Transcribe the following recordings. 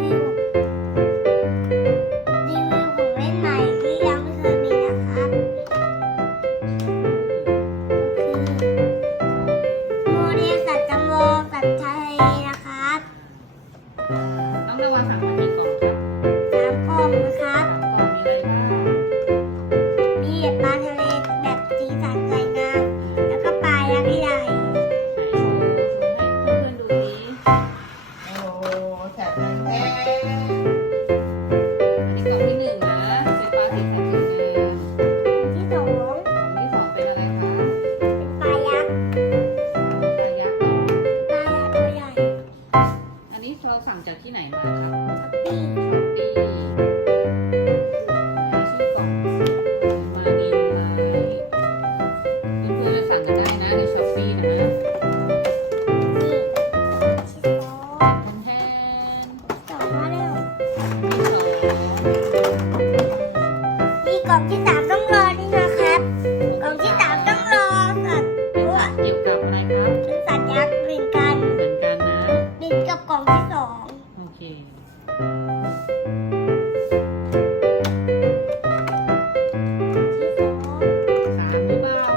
วิวของเล่นใหม่ที่ยังไม่เคยมีนะครับคือโมเดลสัตว์จำลองสัตว์ทะเลนะครับ ต้องระวังสั่งมากี่กล่องครับ 3 กล่องนะครับ กล่องมีอะไรบ้าง มีปลาทะเลแบบสีสันสวยงามแล้วก็ปลายักษ์ใหญ่ ไหนโชว์ให้เพื่อนๆดูดิ โอ้แถบนั้นแท้ อันนี้กล่องที่หนึ่งนะเป็นปลาสีสันสวยงาม ที่ 2 กล่องที่สองเป็นอะไรคะ เป็นปลายักษ์ ปลายักษ์เนาะ ปลายักษ์ตัวใหญ่ อันนี้เราสั่งจากที่ไหนมาครับ ปี ดีชื่อกล่องมานินไลท์เพื่อนๆสั่งกันได้นะในช้อปปี้นะ นี่ชิโต้ แทน ต่อมาเร็ว ที่สอง นี่กล่องที่ 3 ต้องรอนี่นะครับ กล่องที่ 3 ต้องรอสัตว์ เป็นสัตว์เกี่ยวกับอะไรครับ เป็นสัตว์ยักษ์เหมือนกัน เหมือนกันนะ บินกับกล่องที่ 2 โอเค ที่ สามหรือเปล่า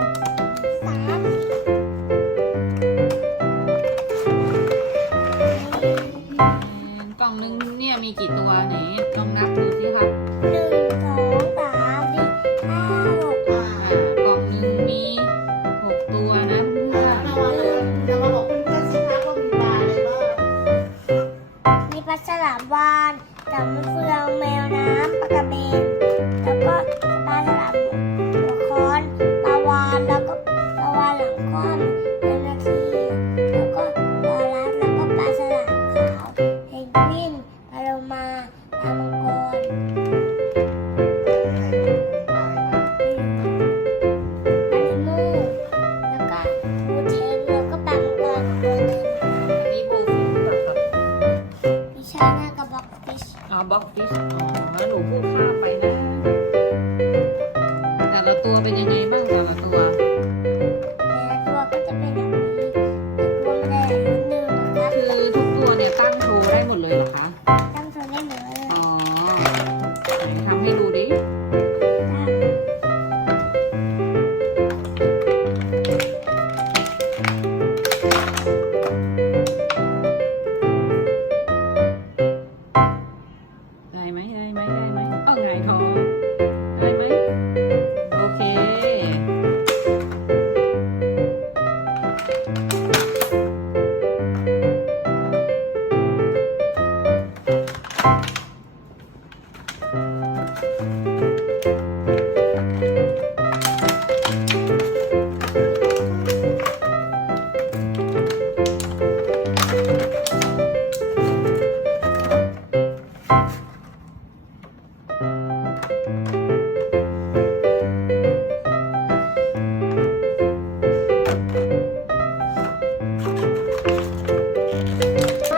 กล่องหนึงเนี่ยมีกี่ตัวไหนลองนับดูสิครับ กล่องหนึงมี6ตัวนะเพื่อน เดี๋ยวมาบอกเพื่อนๆสิคะว่ามีปลาอะไรบ้าง มีปลาฉลามวานจับมะเฟืองแมวน้ำปลากระเบน แล้วก็ปลาฉลามหัวค้อนปลาวาฬแล้วก็ปลาวาฬหลังคว่ำเป็นนาทีแล้วก็ปลาลัดแล้วก็ปลาฉลามขาวเพนกวินปลาโลมาปลามังกร ใครมีปลาอะไรบ้าง ปลาลิมูแล้วก็บูเทนแล้วก็ปลามังกรตัวหนึง อันนี้บูฟิชหรือเปล่าครับ มีชาหน้ากับบ็อกฟิช อ๋อบ็อกฟิชอ๋อหนูพูดข้ามไปนะ แต่ละตัวเป็นยังไงบ้างแต่ละตัว แต่ละตัวก็จะเป็นแบบนี้แต่ตัวมันจะใหญ่นิดนึงนะครับ คือทุกตัวเนี่ยตั้งโชว์ได้หมดเลยเหรอคะ ตั้งตัวได้เหมือนเลย อ๋อไหนทำให้ดูดิ ได้ไหมได้ไหมได้ไหมเออไงายท้องได้ไหมโอเค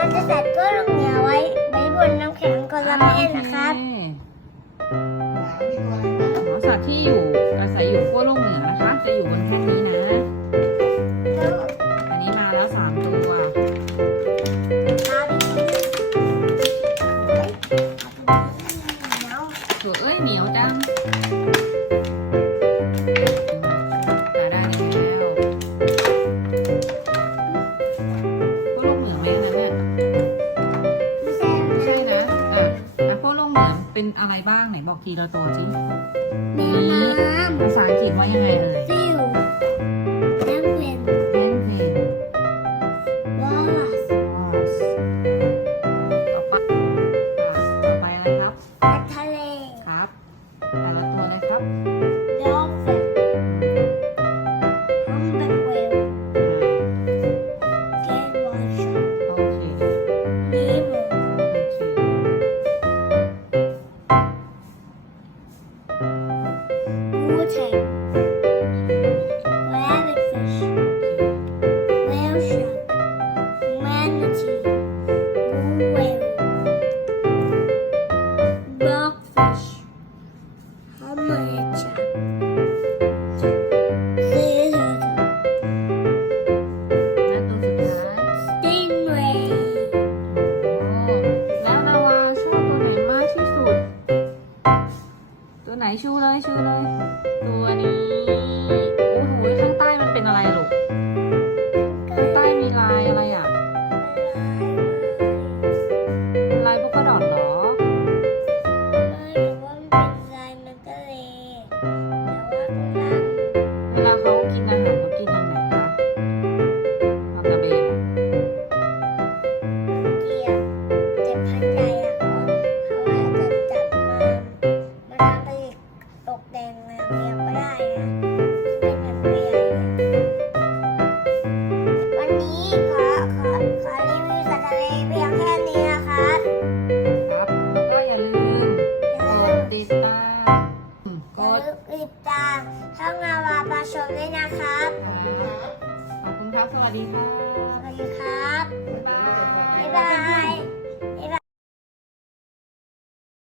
มันจะใส่ตัวลงเหนียวไว้บนน้ำแข็งก่อนละแม่นะครับ หมามีตัวอะไรบ้าง หมอสัตว์ที่อยู่อาศัยอยู่ขั้วโลกเหนือนะคะ จะอยู่บนแท่นนี้นะ อันนี้มาแล้ว3ตัว ตัวเอ้ยเหนียวจังได้แล้วขั้วโลกเหนือไหมอันนั้นน่ะไม่ใช่นะขั้วโลกเหนือเป็นอะไรบ้างไหนบอกทีละตัวสิ มีน้ำ ภาษาอังกฤษว่ายังไงเอ่ย ซิลน้ำเย็น แพนเพน วอส ต่อไปอะไรครับ ปลาทะเล ครับ แต่ละตัวเลยครับ ดอลฟินฮัมเบอร์เวลเกนวอช โอเค นีโม โอเค บูเทน โอเค ชูเลยชูเลย